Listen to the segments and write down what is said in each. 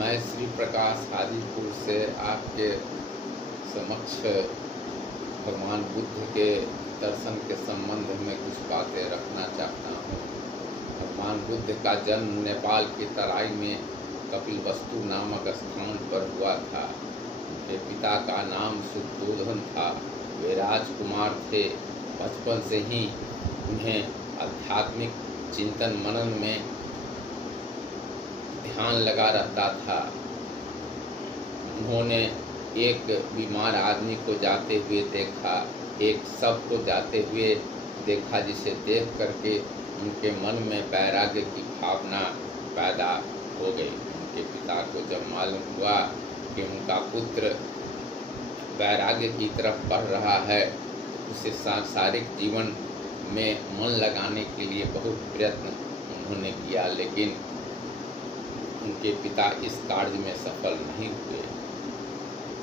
मैं श्री प्रकाश हाजीपुर से आपके समक्ष भगवान बुद्ध के दर्शन के संबंध में कुछ बातें रखना चाहता हूँ। भगवान बुद्ध का जन्म नेपाल की तराई में कपिलवस्तु नामक स्थान पर हुआ था। उनके पिता का नाम शुद्धोधन था। वे राजकुमार थे। बचपन से ही उन्हें आध्यात्मिक चिंतन मनन में ध्यान लगा रहता था। उन्होंने एक बीमार आदमी को जाते हुए देखा, एक शव को जाते हुए देखा, जिसे देख करके उनके मन में वैराग्य की भावना पैदा हो गई। उनके पिता को जब मालूम हुआ कि उनका पुत्र वैराग्य की तरफ बढ़ रहा है, उसे सांसारिक जीवन में मन लगाने के लिए बहुत प्रयत्न उन्होंने किया, लेकिन उनके पिता इस कार्य में सफल नहीं हुए।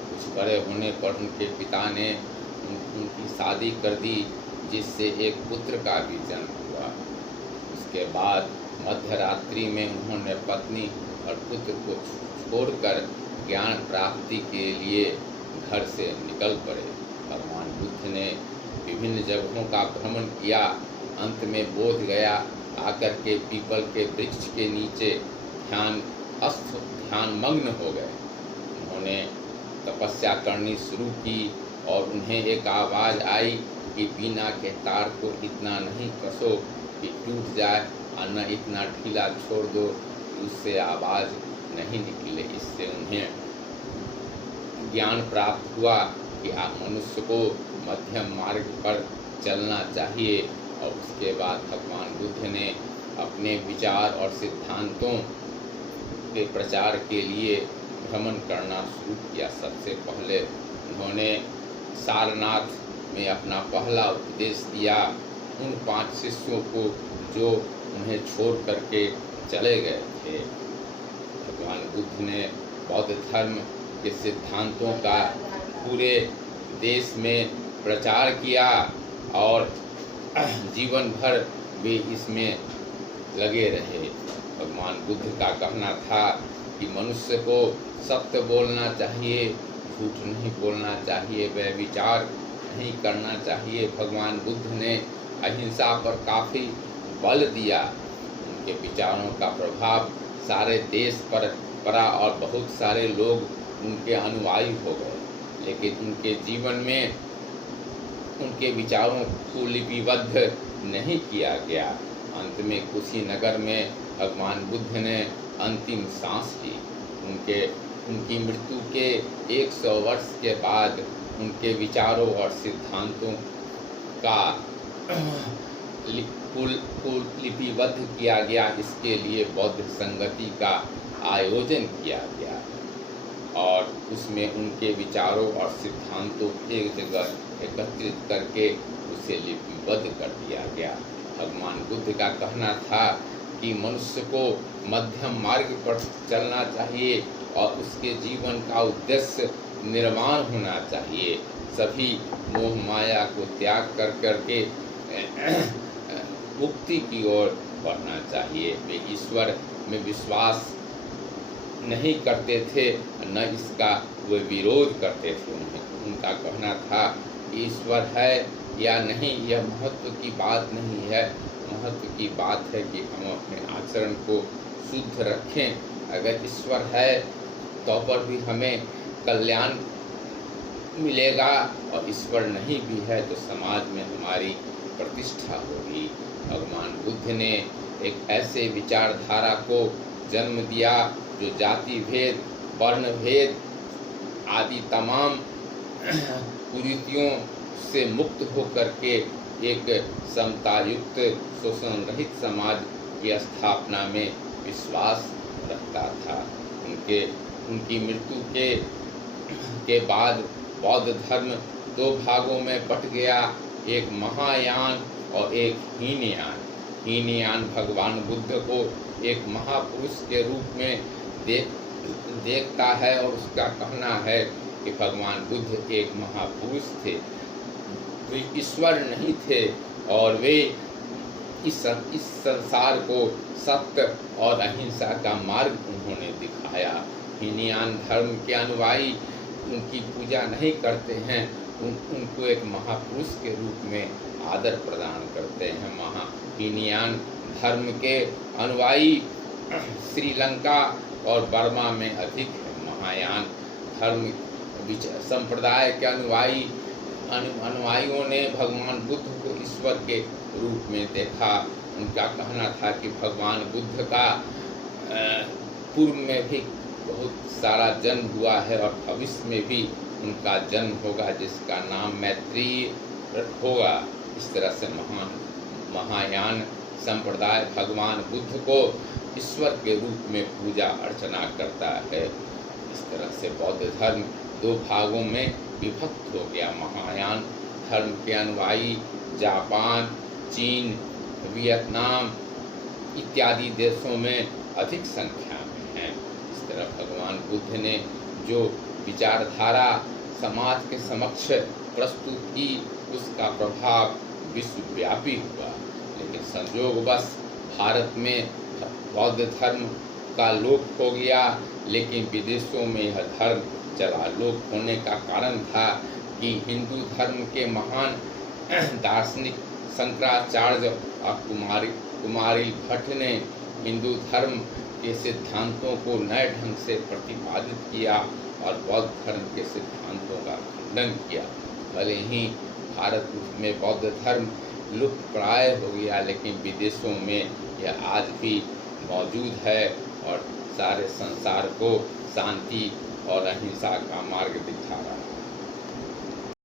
कुछ बड़े होने पर उनके पिता ने उनकी शादी कर दी, जिससे एक पुत्र का भी जन्म हुआ। उसके बाद मध्य रात्रि में उन्होंने पत्नी और पुत्र को छोड़कर ज्ञान प्राप्ति के लिए घर से निकल पड़े। भगवान बुद्ध ने विभिन्न जगहों का भ्रमण किया। अंत में बोध गया आकर के पीपल के वृक्ष के नीचे ध्यान मग्न हो गए। उन्होंने तपस्या करनी शुरू की और उन्हें एक आवाज़ आई कि बीना के तार को इतना नहीं कसो कि टूट जाए, और न इतना ढीला छोड़ दो कि उससे आवाज़ नहीं निकले। इससे उन्हें ज्ञान प्राप्त हुआ कि मनुष्य को मध्यम मार्ग पर चलना चाहिए। और उसके बाद भगवान बुद्ध ने अपने विचार और सिद्धांतों के प्रचार के लिए भ्रमण करना शुरू किया। सबसे पहले उन्होंने सारनाथ में अपना पहला उपदेश दिया उन 5 शिष्यों को जो उन्हें छोड़ करके चले गए थे। भगवान बुद्ध ने बौद्ध धर्म के सिद्धांतों का पूरे देश में प्रचार किया और जीवन भर वे इसमें लगे रहे। भगवान बुद्ध का कहना था कि मनुष्य को सत्य बोलना चाहिए, झूठ नहीं बोलना चाहिए, व्यभिचार नहीं करना चाहिए। भगवान बुद्ध ने अहिंसा पर काफ़ी बल दिया। उनके विचारों का प्रभाव सारे देश पर पड़ा और बहुत सारे लोग उनके अनुयायी हो गए, लेकिन उनके जीवन में उनके विचारों को लिपिबद्ध नहीं किया गया। अंत में कुशीनगर में भगवान बुद्ध ने अंतिम सांस ली। उनकी मृत्यु के 100 वर्ष के बाद उनके विचारों और सिद्धांतों का लिपिबद्ध किया गया। इसके लिए बौद्ध संगति का आयोजन किया गया और उसमें उनके विचारों और सिद्धांतों एक जगह एकत्रित करके उसे लिपिबद्ध कर दिया गया। भगवान बुद्ध का कहना था कि मनुष्य को मध्यम मार्ग पर चलना चाहिए और उसके जीवन का उद्देश्य निर्वाण होना चाहिए। सभी मोह माया को त्याग कर करके मुक्ति की ओर बढ़ना चाहिए। वे ईश्वर में विश्वास नहीं करते थे, न इसका वे विरोध करते थे। उनका कहना था ईश्वर है या नहीं, यह महत्व की बात नहीं है। महत्व की बात है कि हम अपने आचरण को शुद्ध रखें। अगर ईश्वर है तो पर भी हमें कल्याण मिलेगा, और ईश्वर नहीं भी है तो समाज में हमारी प्रतिष्ठा होगी। भगवान बुद्ध ने एक ऐसे विचारधारा को जन्म दिया जो जाति भेद, वर्ण भेद आदि तमाम कुरीतियों से मुक्त होकर के एक समतायुक्त शोषण रहित समाज की स्थापना में विश्वास रखता था। उनकी मृत्यु के बाद बौद्ध धर्म 2 भागों में बट गया, एक महायान और एक हीनयान। हीनयान भगवान बुद्ध को एक महापुरुष के रूप में देखता है और उसका कहना है कि भगवान बुद्ध एक महापुरुष थे। वे ईश्वर नहीं थे और वे इस संसार को सत्य और अहिंसा का मार्ग उन्होंने दिखाया। हीनयान धर्म के अनुयायी उनकी पूजा नहीं करते हैं, उनको एक महापुरुष के रूप में आदर प्रदान करते हैं। हीनयान धर्म के अनुयायी श्रीलंका और बर्मा में अधिक है। महायान धर्म संप्रदाय के अनुयायियों ने भगवान बुद्ध को ईश्वर के रूप में देखा। उनका कहना था कि भगवान बुद्ध का पूर्व में भी बहुत सारा जन्म हुआ है और भविष्य में भी उनका जन्म होगा, जिसका नाम मैत्रेय होगा। इस तरह से महायान संप्रदाय भगवान बुद्ध को ईश्वर के रूप में पूजा अर्चना करता है। इस तरह से बौद्ध धर्म दो भागों में विभक्त हो गया। महायान धर्म के अनुयायी जापान, चीन, वियतनाम इत्यादि देशों में अधिक संख्या में हैं। इस तरह भगवान बुद्ध ने जो विचारधारा समाज के समक्ष प्रस्तुत की, उसका प्रभाव विश्वव्यापी हुआ। लेकिन संयोगवश भारत में बौद्ध धर्म का लोप हो गया, लेकिन विदेशों में यह धर्म चला। लोप होने का कारण था कि हिंदू धर्म के महान दार्शनिक शंकराचार्य और कुमारिल भट्ट ने हिंदू धर्म के सिद्धांतों को नए ढंग से प्रतिपादित किया और बौद्ध धर्म के सिद्धांतों का खंडन किया। भले ही भारत में बौद्ध धर्म लुप्त प्राय हो गया, लेकिन विदेशों में यह आज भी मौजूद है और सारे संसार को शांति और अहिंसा का मार्ग दिखा रहा है।